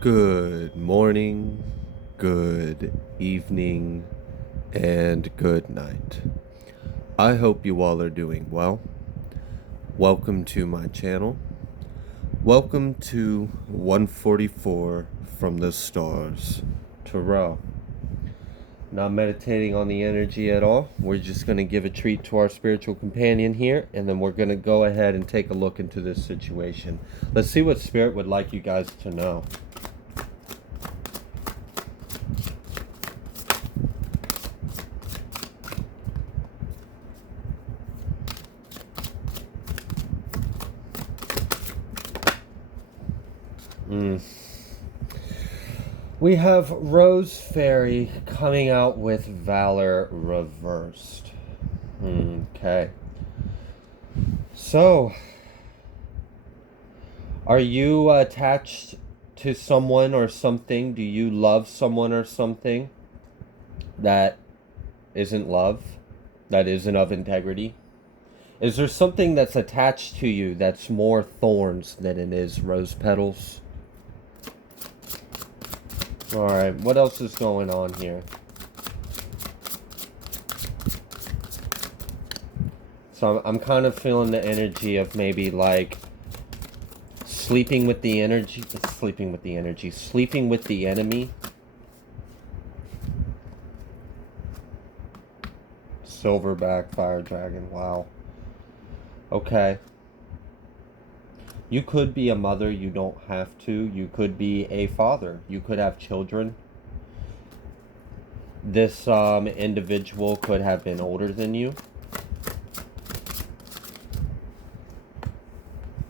Good morning, good evening, and good night. I hope you all are doing well. Welcome to my channel. Welcome to 144 from the stars Tarot. Not meditating on the energy at all. We're just going to give a treat to our spiritual companion here, and then we're going to go ahead and take a look into this situation. Let's see what Spirit would like you guys to know. We have Rose Fairy coming out with Valor reversed. Okay. So, are you attached to someone or something? Do you love someone or something that isn't love? That isn't of integrity? Is there something that's attached to you that's more thorns than it is rose petals? Alright, what else is going on here? So I'm kind of feeling the energy of maybe like sleeping with the enemy. Silverback fire dragon, wow. Okay. You could be a mother, you don't have to. You could be a father. You could have children. This individual could have been older than you.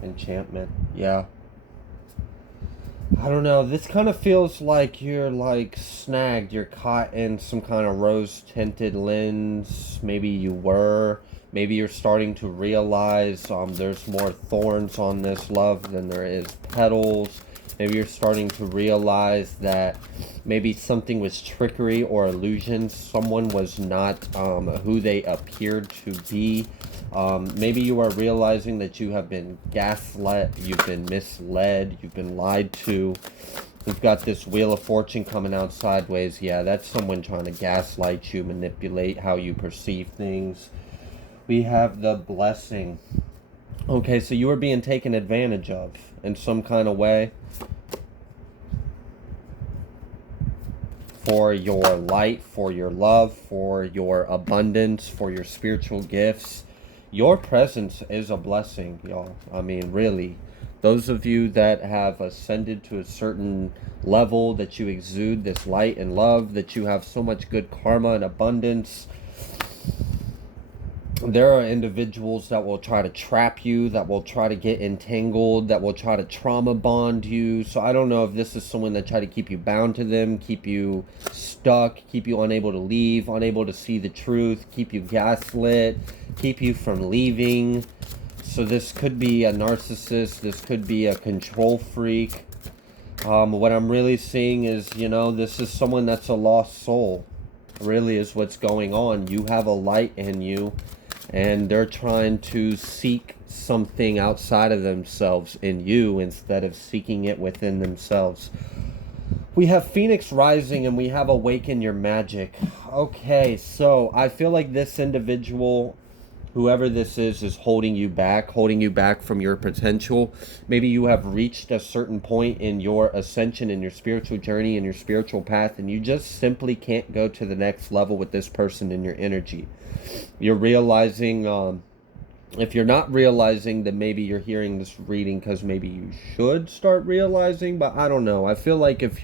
Enchantment, yeah. I don't know, this kind of feels like you're like snagged. You're caught in some kind of rose tinted lens. Maybe you were. Maybe you're starting to realize there's more thorns on this love than there is petals. Maybe you're starting to realize that maybe something was trickery or illusion. Someone was not who they appeared to be. Maybe you are realizing that you have been gaslit, you've been misled, you've been lied to. We've got this Wheel of Fortune coming out sideways. Yeah, that's someone trying to gaslight you, manipulate how you perceive things. We have the Blessing. Okay, so you are being taken advantage of in some kind of way. For your light, for your love, for your abundance, for your spiritual gifts. Your presence is a blessing, y'all. I mean, really. Those of you that have ascended to a certain level, that you exude this light and love, that you have so much good karma and abundance. There are individuals that will try to trap you, that will try to get entangled, that will try to trauma bond you. So I don't know if this is someone that try to keep you bound to them, keep you stuck, keep you unable to leave, unable to see the truth, keep you gaslit, keep you from leaving. So this could be a narcissist, this could be a control freak. What I'm really seeing is, this is someone that's a lost soul, really is what's going on. You have a light in you, and they're trying to seek something outside of themselves in you instead of seeking it within themselves. We have Phoenix Rising and we have Awaken Your Magic. Okay, so I feel like this individual, whoever this is holding you back from your potential. Maybe you have reached a certain point in your ascension, in your spiritual journey, in your spiritual path, and you just simply can't go to the next level with this person in your energy. You're realizing, if you're not realizing, then maybe you're hearing this reading because maybe you should start realizing, but I don't know. I feel like if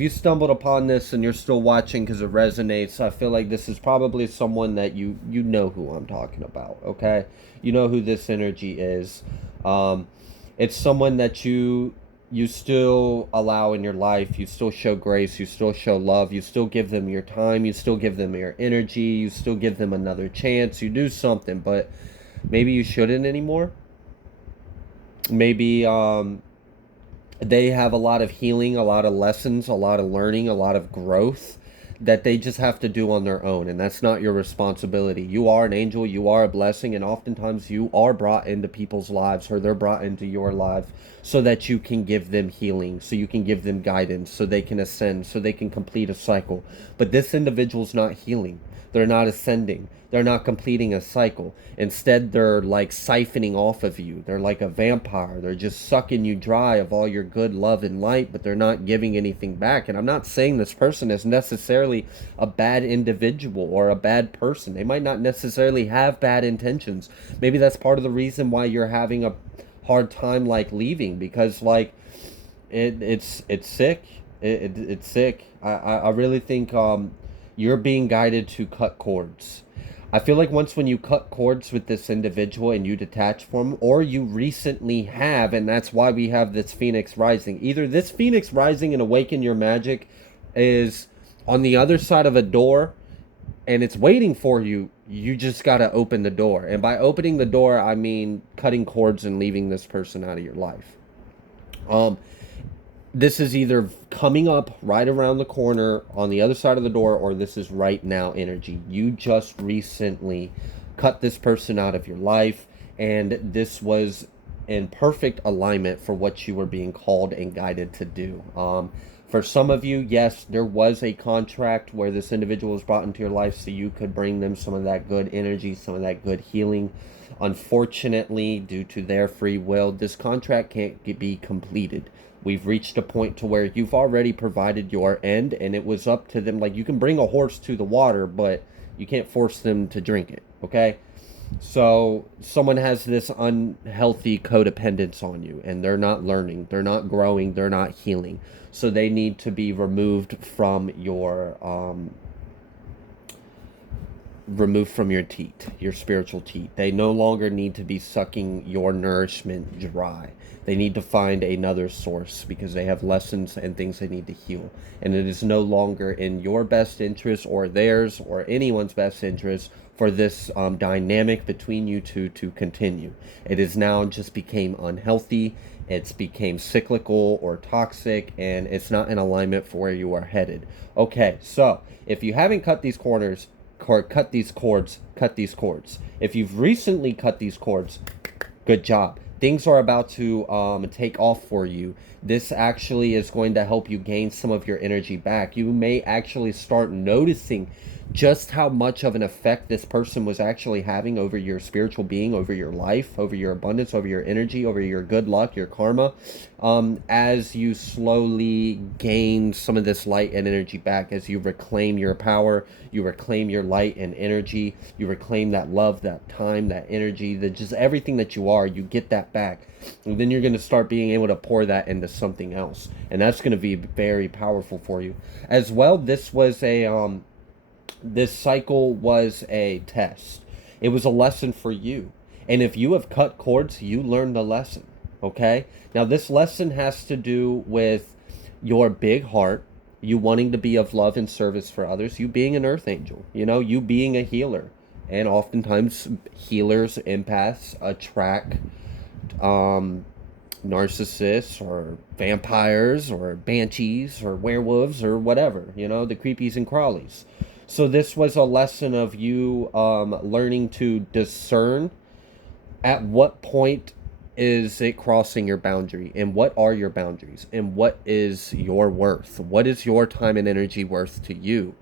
you stumbled upon this and you're still watching because it resonates, I feel like this is probably someone that you know who I'm talking about, okay? You know who this energy is. It's someone that you still allow in your life. You still show grace, you still show love, you still give them your time, you still give them your energy, you still give them another chance, you do something, but maybe you shouldn't anymore. Maybe they have a lot of healing, a lot of lessons, a lot of learning, a lot of growth that they just have to do on their own, and that's not your responsibility. You are an angel, you are a blessing, and oftentimes you are brought into people's lives, or they're brought into your life, so that you can give them healing, so you can give them guidance, so they can ascend, so they can complete a cycle. But this individual's not healing. They're not ascending. They're not completing a cycle. Instead, they're like siphoning off of you. They're like a vampire. They're just sucking you dry of all your good love and light, but they're not giving anything back. And I'm not saying this person is necessarily a bad individual or a bad person. They might not necessarily have bad intentions. Maybe that's part of the reason why you're having a hard time like leaving, because like it's sick. It's sick. I really think you're being guided to cut cords. I feel like once when you cut cords with this individual and you detach from them, or you recently have, and that's why we have this Phoenix Rising. Either this Phoenix Rising and Awaken Your Magic is on the other side of a door and it's waiting for you. You just got to open the door. And by opening the door, I mean cutting cords and leaving this person out of your life. This is either coming up right around the corner on the other side of the door, or this is right now energy. You just recently cut this person out of your life, and this was in perfect alignment for what you were being called and guided to do. For some of you, yes, there was a contract where this individual was brought into your life so you could bring them some of that good energy, some of that good healing. Unfortunately, due to their free will, this contract can't be completed. We've reached a point to where you've already provided your end, and it was up to them. Like, you can bring a horse to the water, but you can't force them to drink it, okay? So someone has this unhealthy codependence on you, and they're not learning, they're not growing, they're not healing. So they need to be removed from your teat, your spiritual teat. They no longer need to be sucking your nourishment dry. They need to find another source because they have lessons and things they need to heal. And it is no longer in your best interest or theirs or anyone's best interest for this dynamic between you two to continue. It is now just became unhealthy. It's became cyclical or toxic, and it's not in alignment for where you are headed. Okay, so if you haven't cut these corners, cut these cords. If you've recently cut these cords, good job. Things are about to take off for you. This actually is going to help you gain some of your energy back. You may actually start noticing just how much of an effect this person was actually having over your spiritual being, over your life, over your abundance, over your energy, over your good luck, your karma, as you slowly gain some of this light and energy back, as you reclaim your power, you reclaim your light and energy, you reclaim that love, that time, that energy, that just everything that you are, you get that back. And then you're going to start being able to pour that into something else. And that's going to be very powerful for you. As well, this cycle was a test. It was a lesson for you. And if you have cut cords, you learned the lesson. Okay? Now, this lesson has to do with your big heart, you wanting to be of love and service for others, you being an earth angel, you being a healer. And oftentimes, healers, empaths, attract narcissists or vampires or banshees or werewolves or whatever, the creepies and crawlies. So this was a lesson of you learning to discern at what point is it crossing your boundary, and what are your boundaries, and what is your worth? What is your time and energy worth to you?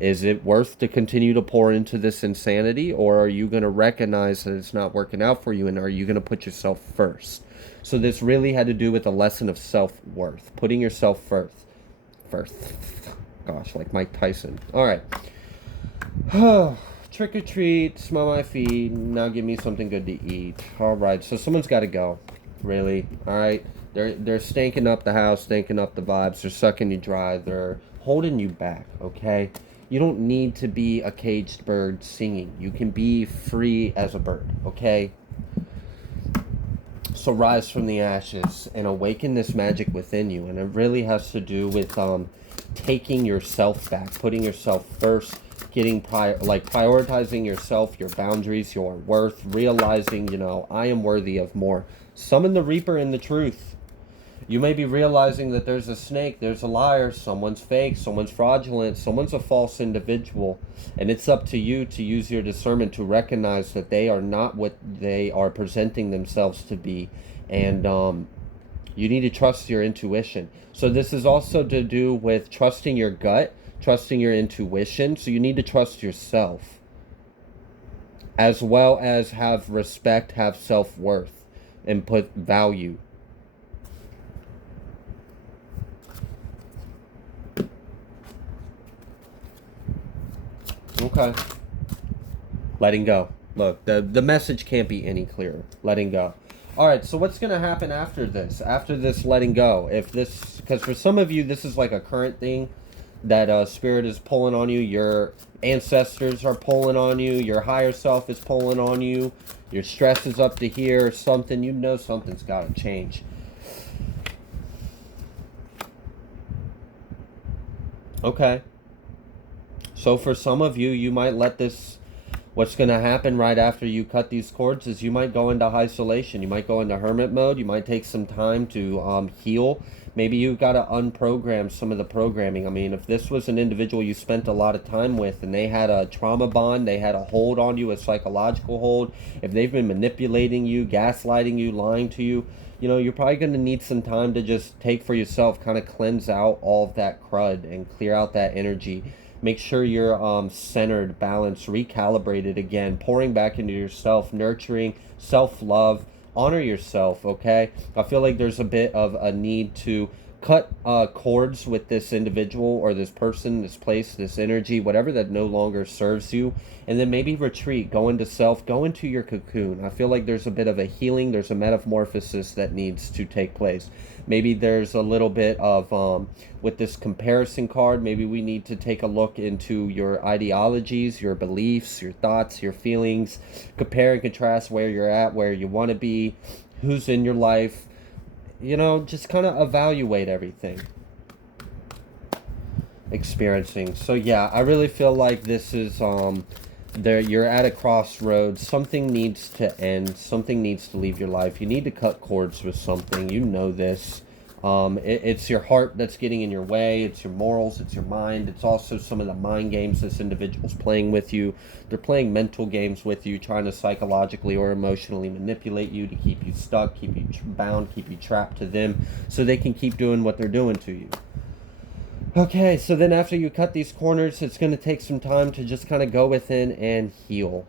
Is it worth to continue to pour into this insanity, or are you going to recognize that it's not working out for you, and are you going to put yourself first? So this really had to do with a lesson of self-worth, putting yourself first. Gosh, like Mike Tyson. All right. Trick or treat, smell my feet, now give me something good to eat. All right, so someone's got to go. Really? All right. They're stinking up the house, stinking up the vibes. They're sucking you dry. They're holding you back, okay? You don't need to be a caged bird singing. You can be free as a bird, okay? So rise from the ashes and awaken this magic within you. And it really has to do with taking yourself back, putting yourself first, prioritizing yourself, your boundaries, your worth, realizing, I am worthy of more. Summon the Reaper in the truth. You may be realizing that there's a snake, there's a liar, someone's fake, someone's fraudulent, someone's a false individual. And it's up to you to use your discernment to recognize that they are not what they are presenting themselves to be. And you need to trust your intuition. So this is also to do with trusting your gut, trusting your intuition. So you need to trust yourself, as well as have respect, have self-worth, and put value. Okay. Letting go. Look, the message can't be any clearer. Letting go. All right, so what's going to happen after this? After this letting go, if this, because for some of you, this is like a current thing that spirit is pulling on you. Your ancestors are pulling on you. Your higher self is pulling on you. Your stress is up to here or something. You know something's got to change. Okay. So for some of you, you might let this, what's going to happen right after you cut these cords is you might go into isolation. You might go into hermit mode. You might take some time to heal. Maybe you've got to unprogram some of the programming. I mean, if this was an individual you spent a lot of time with and they had a trauma bond, they had a hold on you, a psychological hold, if they've been manipulating you, gaslighting you, lying to you, you know, you're probably going to need some time to just take for yourself, kind of cleanse out all of that crud and clear out that energy. Make sure you're centered, balanced, recalibrated again, pouring back into yourself, nurturing, self-love, honor yourself, okay? I feel like there's a bit of a need to cut cords with this individual or this person, this place, this energy, whatever that no longer serves you, and then maybe retreat, go into self, go into your cocoon. I feel like there's a bit of a healing, there's a metamorphosis that needs to take place. Maybe there's a little bit of, with this comparison card, maybe we need to take a look into your ideologies, your beliefs, your thoughts, your feelings, compare and contrast where you're at, where you want to be, who's in your life, you know, just kind of evaluate everything. Experiencing. So yeah, I really feel like this is, there, you're at a crossroads. Something needs to end. Something needs to leave your life. You need to cut cords with something. You know this. It's your heart that's getting in your way. It's your morals. It's your mind. It's also some of the mind games this individual's playing with you. They're playing mental games with you, trying to psychologically or emotionally manipulate you to keep you stuck, keep you bound, keep you trapped to them, so they can keep doing what they're doing to you. Okay, so then after you cut these corners, it's going to take some time to just kind of go within and heal.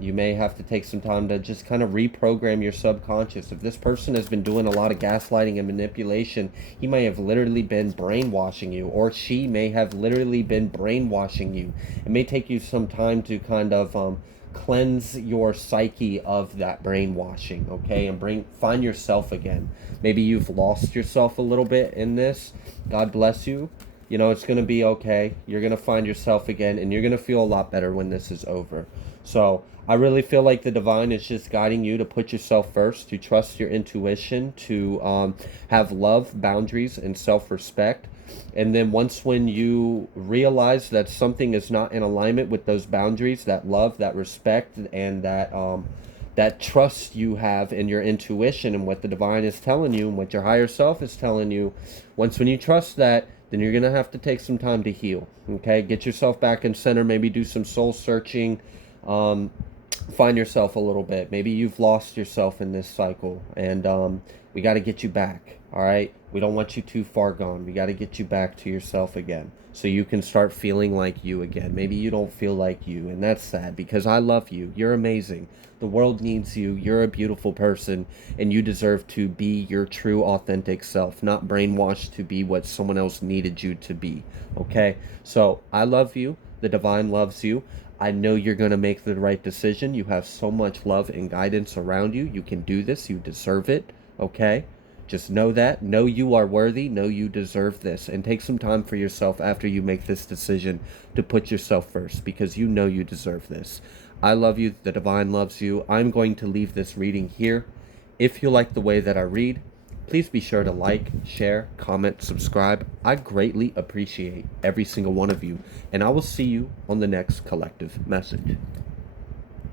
You may have to take some time to just kind of reprogram your subconscious. If this person has been doing a lot of gaslighting and manipulation, he may have literally been brainwashing you, or she may have literally been brainwashing you. It may take you some time to kind of cleanse your psyche of that brainwashing, okay, and find yourself again. Maybe you've lost yourself a little bit in this. God bless you. You know, it's going to be okay. You're going to find yourself again, and you're going to feel a lot better when this is over. So I really feel like the divine is just guiding you to put yourself first, to trust your intuition, to have love, boundaries, and self-respect. And then when you realize that something is not in alignment with those boundaries, that love, that respect, and that trust you have in your intuition and what the divine is telling you and what your higher self is telling you, when you trust that, then you're going to have to take some time to heal, okay? Get yourself back in center, maybe do some soul searching, find yourself a little bit. Maybe you've lost yourself in this cycle, and we got to get you back, all right? We don't want you too far gone. We got to get you back to yourself again so you can start feeling like you again. Maybe you don't feel like you, and that's sad, because I love you. You're amazing. The world needs you. You're a beautiful person, and you deserve to be your true, authentic self, not brainwashed to be what someone else needed you to be, okay? So I love you. The divine loves you. I know you're going to make the right decision. You have so much love and guidance around you. You can do this. You deserve it, okay? Just know that. Know you are worthy. Know you deserve this. And take some time for yourself after you make this decision to put yourself first, because you know you deserve this. I love you. The divine loves you. I'm going to leave this reading here. If you like the way that I read, please be sure to like, share, comment, subscribe. I greatly appreciate every single one of you. And I will see you on the next collective message.